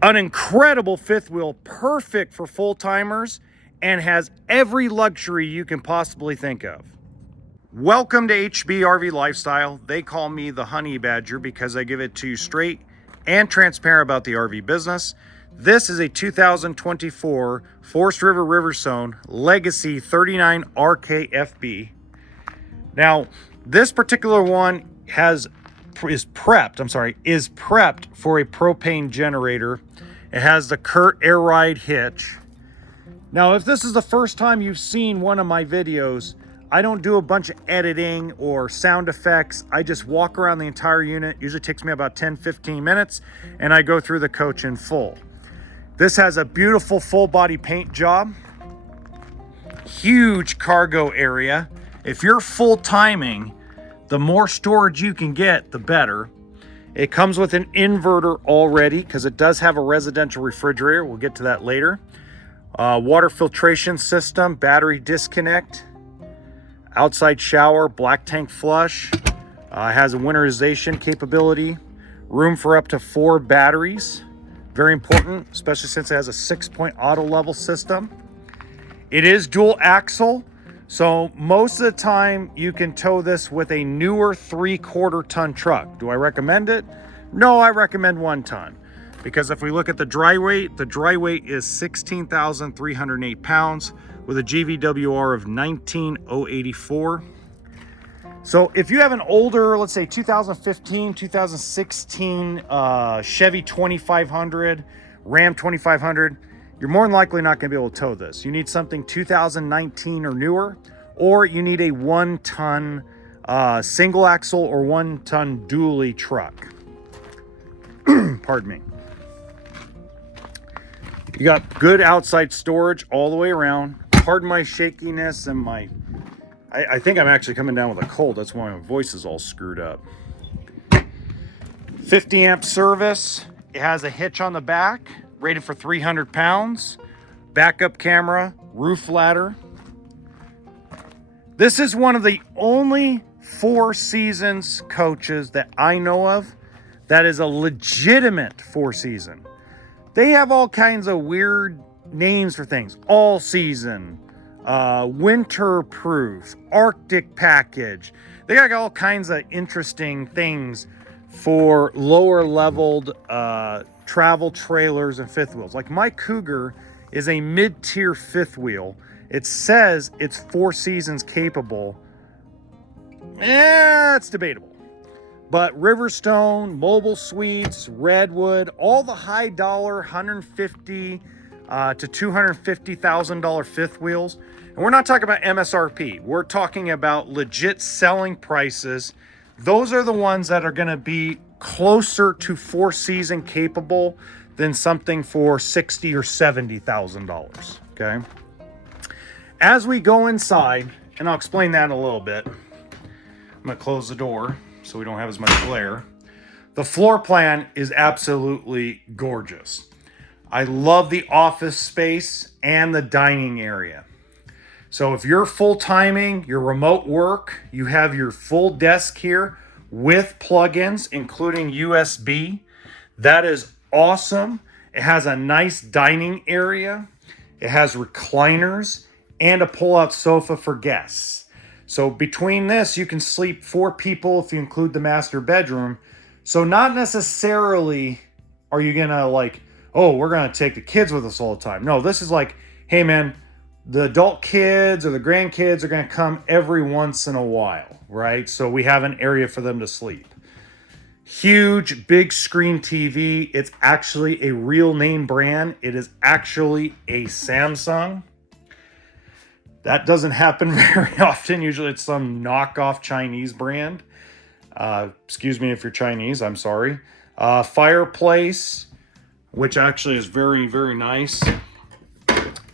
An incredible fifth wheel, perfect for full-timers, and has every luxury you can possibly think of. Welcome to HBRV Lifestyle. They call me the Honey Badger because I give it to you straight and transparent about the RV business. This is a 2024 Forest River Riverstone Legacy 39 RKFB. Now, this particular one is prepped for a propane generator. It has the Kurt Air Ride hitch. Now, if this is the first time you've seen one of my videos, I don't do a bunch of editing or sound effects. I just walk around the entire unit. Usually takes me about 10-15 minutes, and I go through the coach in full. This has a beautiful full body paint job. Huge cargo area. If you're full timing, the more storage you can get, the better. It comes with an inverter already because it does have a residential refrigerator. We'll get to that later. Water filtration system, battery disconnect, outside shower, black tank flush. Has a winterization capability. Room for up to 4 batteries. Very important, especially since it has a 6-point auto level system. It is dual axle. So most of the time you can tow this with a newer 3/4 ton truck. Do I recommend it? No, I recommend 1 ton. Because if we look at the dry weight is 16,308 pounds with a GVWR of 19,084. So if you have an older, let's say 2015, 2016 Chevy 2500, Ram 2500, you're more than likely not going to be able to tow this. You need something 2019 or newer, or you need a 1-ton single axle or 1-ton dually truck. Pardon me. You got good outside storage all the way around. Pardon my shakiness and I think I'm actually coming down with a cold. That's why my voice is all screwed up. 50 amp service. It has a hitch on the back, rated for 300 pounds. Backup camera, roof ladder. This is one of the only 4 Seasons coaches that I know of that is a legitimate 4 season. They have all kinds of weird names for things. All season, winter proof, Arctic package. They got all kinds of interesting things for lower leveled travel trailers and fifth wheels. Like my Cougar is a mid-tier fifth wheel. It says it's 4 seasons capable. It's debatable. But Riverstone, Mobile Suites, Redwood, all the high dollar $150,000 to $250,000 fifth wheels. And we're not talking about MSRP. We're talking about legit selling prices. Those are the ones that are going to be closer to 4 season capable than something for $60,000 or $70,000. Okay. As we go inside, and I'll explain that in a little bit. I'm going to close the door so we don't have as much glare. The floor plan is absolutely gorgeous. I love the office space and the dining area. So if you're full timing, your remote work, you have your full desk here with plugins, including USB. That is awesome. It has a nice dining area. It has recliners and a pull-out sofa for guests. So between this, you can sleep 4 people if you include the master bedroom. So not necessarily are you gonna like, oh, we're gonna take the kids with us all the time. No, this is like, hey man, the adult kids or the grandkids are gonna come every once in a while, right? So we have an area for them to sleep. Huge, big screen TV. It's actually a real name brand. It is actually a Samsung. That doesn't happen very often. Usually it's some knockoff Chinese brand. Excuse me if you're Chinese, I'm sorry. Fireplace, which actually is very, very nice.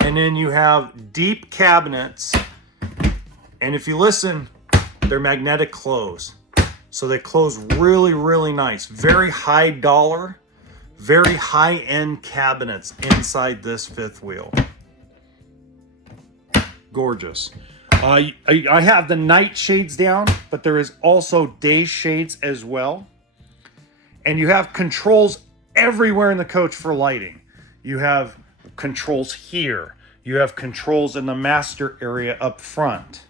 And then you have deep cabinets. And if you listen, they're magnetic close. So they close really, really nice. Very high dollar, very high-end cabinets inside this fifth wheel. Gorgeous. I have the night shades down, but there is also day shades as well. And you have controls everywhere in the coach for lighting. You have controls here. You have controls in the master area up front.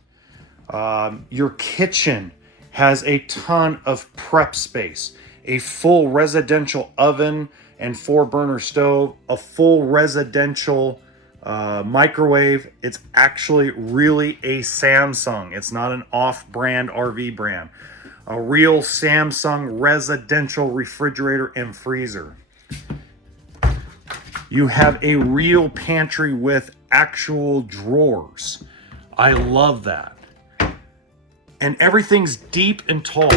Your kitchen has a ton of prep space, a full residential oven and 4-burner stove, a full residential microwave. It's actually really a Samsung. It's not an off-brand RV brand. A real Samsung residential refrigerator and freezer. You have a real pantry with actual drawers. I love that. And everything's deep and tall.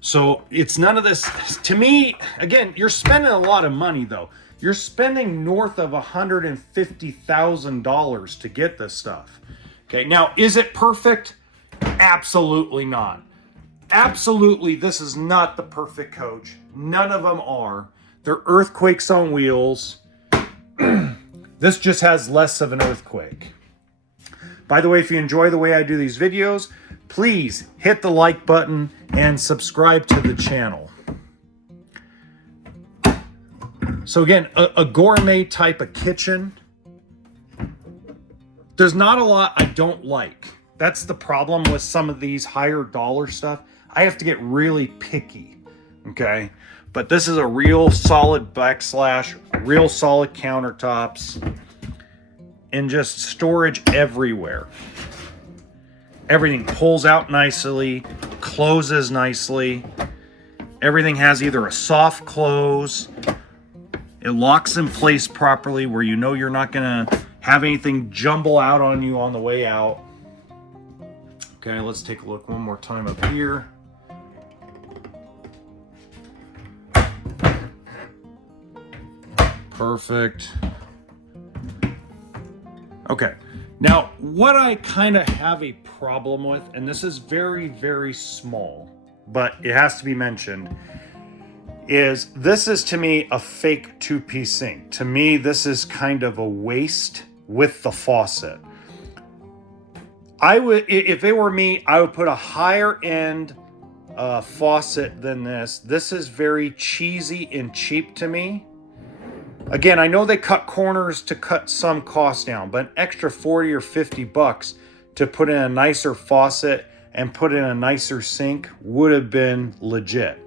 So it's none of this. To me, again, you're spending a lot of money though. You're spending north of $150,000 to get this stuff. Okay, now is it perfect? Absolutely not. Absolutely, this is not the perfect coach. None of them are. They're earthquakes on wheels. This just has less of an earthquake. By the way, if you enjoy the way I do these videos, please hit the like button and subscribe to the channel. So again, a gourmet type of kitchen. There's not a lot I don't like. That's the problem with some of these higher dollar stuff. I have to get really picky, okay? But this is a real solid backslash, real solid countertops, and just storage everywhere. Everything pulls out nicely, closes nicely. Everything has either a soft close, it locks in place properly where you know you're not gonna have anything jumble out on you on the way out. Okay, let's take a look one more time up here. Perfect. Okay, now what I kind of have a problem with, and this is very, very small, but it has to be mentioned, is this is to me a fake two-piece sink. To me, this is kind of a waste with the faucet. I would, if it were me, I would put a higher end faucet than this. This is very cheesy and cheap to me. Again, I know they cut corners to cut some costs down, but an extra 40 or 50 bucks to put in a nicer faucet and put in a nicer sink would have been legit.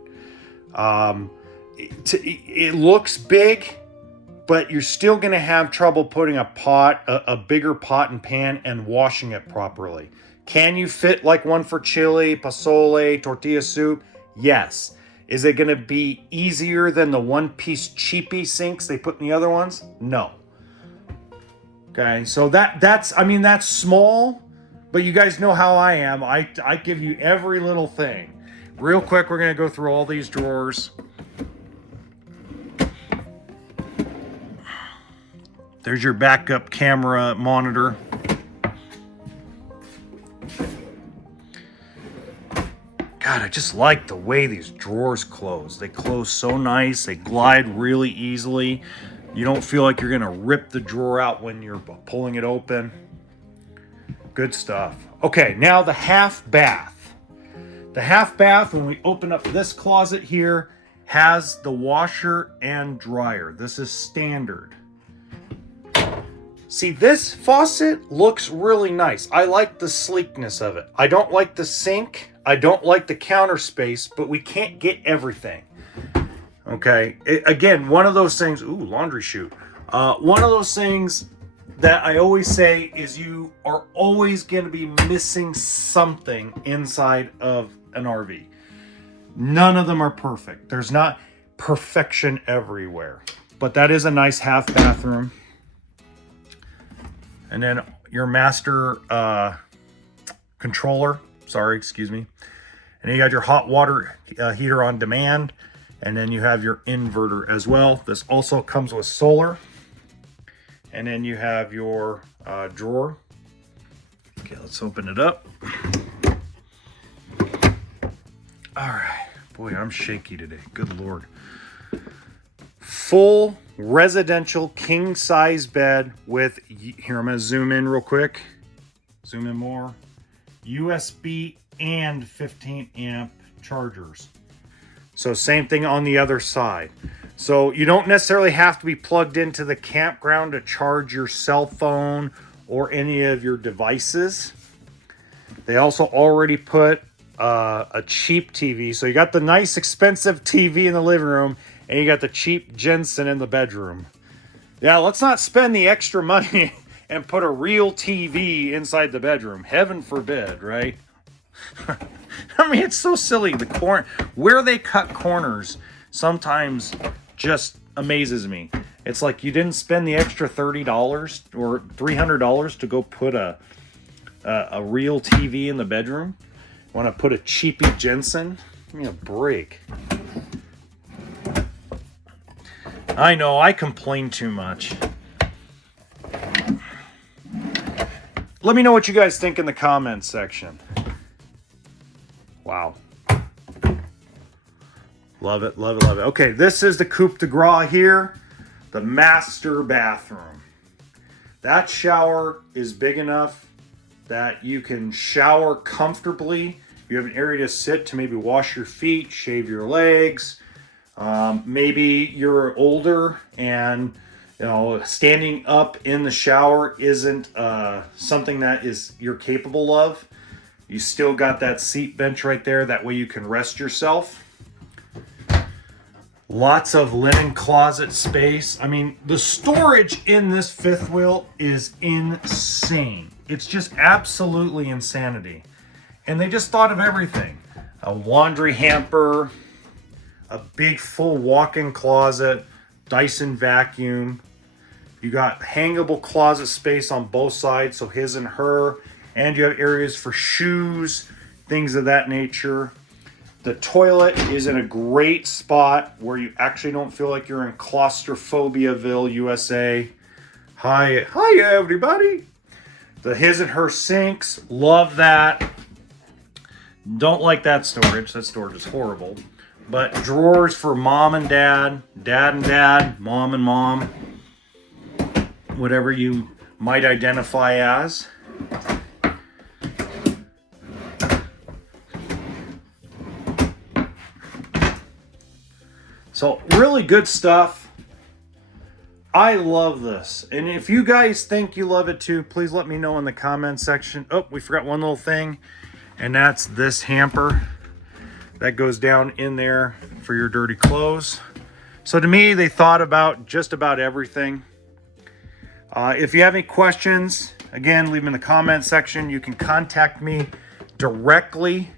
It looks big, but you're still going to have trouble putting a bigger pot and pan and washing it properly. Can you fit like one for chili, pozole, tortilla soup? Yes. Is it going to be easier than the one-piece cheapy sinks they put in the other ones? No. Okay, so that's small, but you guys know how I am. I give you every little thing. Real quick, we're going to go through all these drawers. There's your backup camera monitor. God, I just like the way these drawers close. They close so nice. They glide really easily. You don't feel like you're gonna rip the drawer out when you're pulling it open. Good stuff. Okay, now the half bath. The half bath, when we open up this closet here, has the washer and dryer. This is standard. See, this faucet looks really nice. I like the sleekness of it. I don't like the sink. I don't like the counter space, but we can't get everything. Okay, again, one of those things, ooh, laundry chute. One of those things that I always say is you are always going to be missing something inside of an RV. None of them are perfect. There's not perfection everywhere, but that is a nice half bathroom. And then your master controller, excuse me. And then you got your hot water heater on demand. And then you have your inverter as well. This also comes with solar. And then you have your drawer. Okay, let's open it up. All right. Boy, I'm shaky today. Good Lord. Full residential king size bed with, here I'm going to zoom in real quick. Zoom in more. USB and 15 amp chargers. So same thing on the other side. So you don't necessarily have to be plugged into the campground to charge your cell phone or any of your devices. They also already put a cheap TV. So you got the nice expensive TV in the living room and you got the cheap Jensen in the bedroom. Yeah, let's not spend the extra money and put a real TV inside the bedroom. Heaven forbid, right? I mean, it's so silly. Where they cut corners sometimes just amazes me. It's like you didn't spend the extra $30 or $300 to go put a real TV in the bedroom. Want to put a cheapy Jensen? Give me a break. I know, I complain too much. Let me know what you guys think in the comments section. Wow. Love it, love it, love it. Okay, this is the coupe de grace here. The master bathroom. That shower is big enough that you can shower comfortably. You have an area to sit to maybe wash your feet, shave your legs. Maybe you're older and standing up in the shower isn't something that you're capable of. You still got that seat bench right there. That way you can rest yourself. Lots of linen closet space. I mean, the storage in this fifth wheel is insane. It's just absolutely insanity. And they just thought of everything. A laundry hamper, a big full walk-in closet, Dyson vacuum. You got hangable closet space on both sides, so his and her. And you have areas for shoes, things of that nature. The toilet is in a great spot where you actually don't feel like you're in Claustrophobiaville, USA. Hi everybody. The his and her sinks, love that. Don't like that storage. That storage is horrible. But drawers for mom and dad, dad and dad, mom and mom, whatever you might identify as. So really good stuff. I love this. And if you guys think you love it too, please let me know in the comments section. Oh, we forgot one little thing. And that's this hamper that goes down in there for your dirty clothes. So to me, they thought about just about everything. If you have any questions, again, leave them in the comments section. You can contact me directly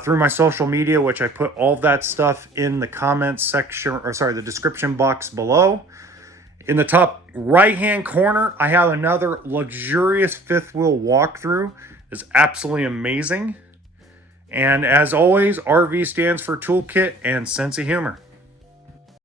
through my social media, which I put all that stuff in the comments section, or sorry, the description box below. In the top right-hand corner, I have another luxurious fifth wheel walkthrough. It's absolutely amazing. And as always, RV stands for toolkit and sense of humor.